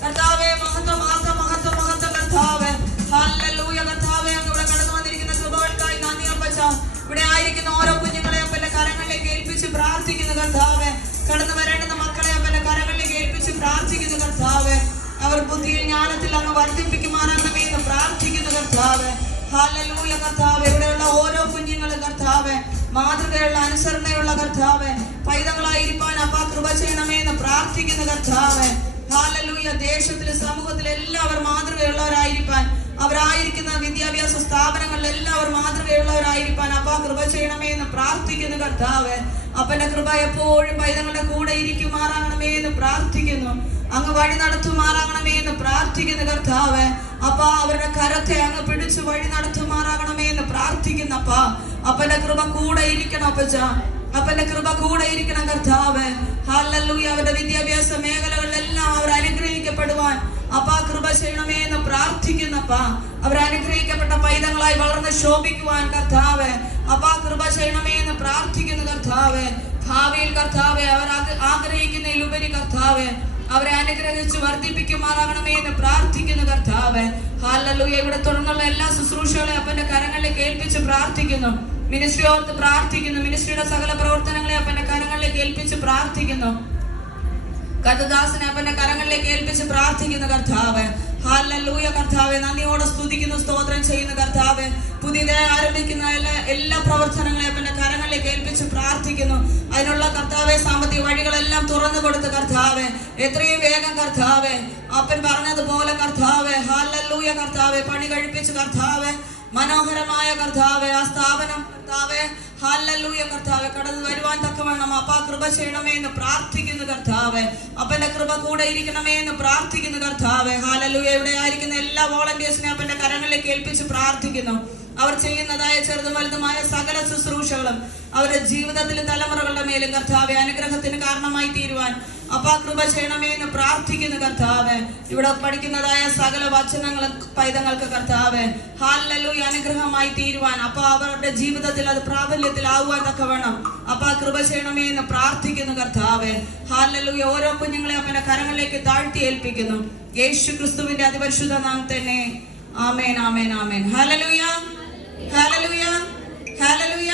കർത്താവേ മഹത്വം മഹത്വം മഹത്വം മഹത്വം കർത്താവേ. ഹല്ലേലൂയ കർത്താവേ, അങ്ങ് ഇവിടെ കടന്നു വന്നിരിക്കുന്ന കൃപകൾക്കായി നന്ദി അപ്പച്ച. ഇവിടെ ആയിരിക്കുന്ന ഓരോ കുഞ്ഞുങ്ങളെ അപ്പന്റെ കരങ്ങളിലേക്ക് ഏൽപ്പിച്ച് പ്രാർത്ഥിക്കുന്നു കർത്താവേ. കടന്നു വരേണ്ടുന്ന മക്കളെ അപ്പന്റെ കരങ്ങളിലേക്ക് ഏൽപ്പിച്ച് പ്രാർത്ഥിക്കുന്നു കർത്താവേ. അവർ ബുദ്ധിയിൽ ജ്ഞാനത്തിൽ അങ്ങ് വർദ്ധിപ്പിക്കുമാറാകണമേ എന്ന് പ്രാർത്ഥിക്കുന്നു കർത്താവേ. ഹല്ലേലൂയ കർത്താവേ, ഇവിടെയുള്ള ഓരോ കുഞ്ഞുങ്ങളും കർത്താവേ മാതൃകയുള്ള അനുസരണയുള്ള കർത്താവേ പൈതങ്ങളായിരിക്കാൻ അപ്പ കൃപ ചെയ്യണമേ എന്ന് പ്രാർത്ഥിക്കുന്നു കർത്താവേ. ഹല്ലേലൂയ, ദേശത്തിലും സമൂഹത്തിലും എല്ലാവർ മാതൃകയുള്ളവരായിരിക്കാൻ, അവരായിരിക്കുന്ന വിദ്യാഭ്യാസ സ്ഥാപനങ്ങളിൽ എല്ലാവർ മാതൃകയുള്ളവരായിരിക്കാൻ അപ്പ കൃപ ചെയ്യണമേ എന്ന് പ്രാർത്ഥിക്കുന്നു കർത്താവേ. അപ്പന്റെ കൃപ എപ്പോഴും പൈതങ്ങളുടെ കൂടെ ഇരിക്കുമാറാകണമേ എന്ന് പ്രാർത്ഥിക്കുന്നു. അങ്ങ് വഴി നടത്തുമാറാകണമേ എന്ന് പ്രാർത്ഥിക്കുന്നു കർത്താവേ. അപ്പ അവരുടെ കരത്തെ അങ്ങ് പിടിച്ചു വഴി നടത്തുമാറാകണമേ എന്ന് പ്രാർത്ഥിക്കുന്നപ്പ. അപ്പന്റെ കൃപ കൂടെ ഇരിക്കണം അപ്പച്ച, അപ്പന്റെ കൃപ കൂടെ ഇരിക്കണം കർത്താവേ. ഹല്ലേലൂയ, അവരുടെ വിദ്യാഭ്യാസ മേഖലകളിലെല്ലാം അവർ അനുഗ്രഹിക്കപ്പെടുവാൻ അപ്പ കൃപ ചെയ്യണമേ എന്ന് പ്രാർത്ഥിക്കുന്നപ്പ. അവർ അനുഗ്രഹിക്കപ്പെട്ട പൈതങ്ങളായി വളർന്ന് ശോഭിക്കുവാൻ കർത്താവേ അപ്പ കൃപ ചെയ്യണമേ എന്ന് പ്രാർത്ഥിക്കുന്നു കർത്താവേ. ഭാവിയിൽ കർത്താവേ അവർ ആഗ്രഹിക്കുന്നതിലുപരി കർത്താവേ അവരെ അനുഗ്രഹിച്ച് വർദ്ധിപ്പിക്കുമാറാകണമേ എന്ന് പ്രാർത്ഥിക്കുന്നു കർത്താവേ. ഹല്ലേലൂയ, ഇവിടെ തുടർന്നുള്ള എല്ലാ ശുശ്രൂഷകളെ അപ്പന്റെ കരങ്ങളിലേക്ക് ഏൽപ്പിച്ച് പ്രാർത്ഥിക്കുന്നു. മിനിസ്ട്രി ഓർത്ത് പ്രാർത്ഥിക്കുന്നു. മിനിസ്ട്രിയുടെ സകല പ്രവർത്തനങ്ങളെ അപ്പന്റെ കരങ്ങളിലേക്ക് ഏൽപ്പിച്ച് പ്രാർത്ഥിക്കുന്നു. കർത്തദാസനെ അപ്പന്റെ കരങ്ങളിലേക്ക് ഏൽപ്പിച്ച് പ്രാർത്ഥിക്കുന്നു കർത്താവേ. ഹല്ലേലൂയ കർത്താവേ, നന്ദിയോടെ സ്തുതിക്കുന്നു, സ്തോത്രം ചെയ്യുന്നു കർത്താവേ. പുതിയതായി ആരംഭിക്കുന്ന എല്ലാ പ്രവർത്തനങ്ങളെ അപ്പന്റെ കരങ്ങളിലേക്ക് ഏൽപ്പിച്ച് പ്രാർത്ഥിക്കുന്നു. അതിനുള്ള കർത്താവെ സാമ്പത്തിക വഴികളെല്ലാം തുറന്നു കൊടുത്ത് കർത്താവെ എത്രയും വേഗം കർത്താവെ അപ്പൻ പറഞ്ഞതുപോലെ കർത്താവെ ഹല്ലേലൂയ കർത്താവെ പണി കഴിപ്പിച്ച് കർത്താവെ മനോഹരമായ കർത്താവെ ആ സ്ഥാപനം കർത്താവെ ഹല്ലേലൂയ കർത്താവെ കടന്നു വരുവാൻ തക്കവണ്ണം അപ്പ കൃപ ചെയ്യണമേ എന്ന് പ്രാർത്ഥിക്കുന്നു കർത്താവെ. അപ്പന്റെ കൃപ കൂടെ ഇരിക്കണമേ എന്ന് പ്രാർത്ഥിക്കുന്നു കർത്താവെ. ഹല്ലേലൂയ, ഇവിടെ ആയിരിക്കുന്ന എല്ലാ വോളണ്ടിയേഴ്സിനെ അപ്പന്റെ കരങ്ങളിലേക്ക് ഏൽപ്പിച്ച് പ്രാർത്ഥിക്കുന്നു. അവർ ചെയ്യുന്നതായ ചെറുതും വലുതുമായ സകല ശുശ്രൂഷകളും അവരുടെ ജീവിതത്തിലെ തലമുറകളുടെ മേലും കർത്താവെ അനുഗ്രഹത്തിന് കാരണമായി തീരുവാൻ അപ്പ കൃപ ചെയ്യണമേ എന്ന് പ്രാർത്ഥിക്കുന്നു കർത്താവെ. ഇവിടെ പഠിക്കുന്നതായ സകല വചനങ്ങളും പൈതങ്ങൾക്ക് കർത്താവെ ഹല്ലേലൂയ അനുഗ്രഹമായി തീരുവാൻ അപ്പ അവരുടെ ജീവിതത്തിൽ അത് പ്രാബല്യത്തിലാവുവാൻ തക്കവണ്ണം അപ്പ കൃപ ചെയ്യണമേ എന്ന് പ്രാർത്ഥിക്കുന്നു കർത്താവെ. ഹല്ലേലൂയ, ഓരോ കുഞ്ഞുങ്ങളെ അപ്പന്റെ കരങ്ങളിലേക്ക് താഴ്ത്തി ഏൽപ്പിക്കുന്നു. യേശു ക്രിസ്തുവിന്റെ അതിപരിശുദ്ധ നാമത്തിൽ തന്നെ ആമേൻ ആമേൻ ആമേൻ. ഹല്ലേലൂയ ഹല്ലേലൂയ ഹല്ലേലൂയ.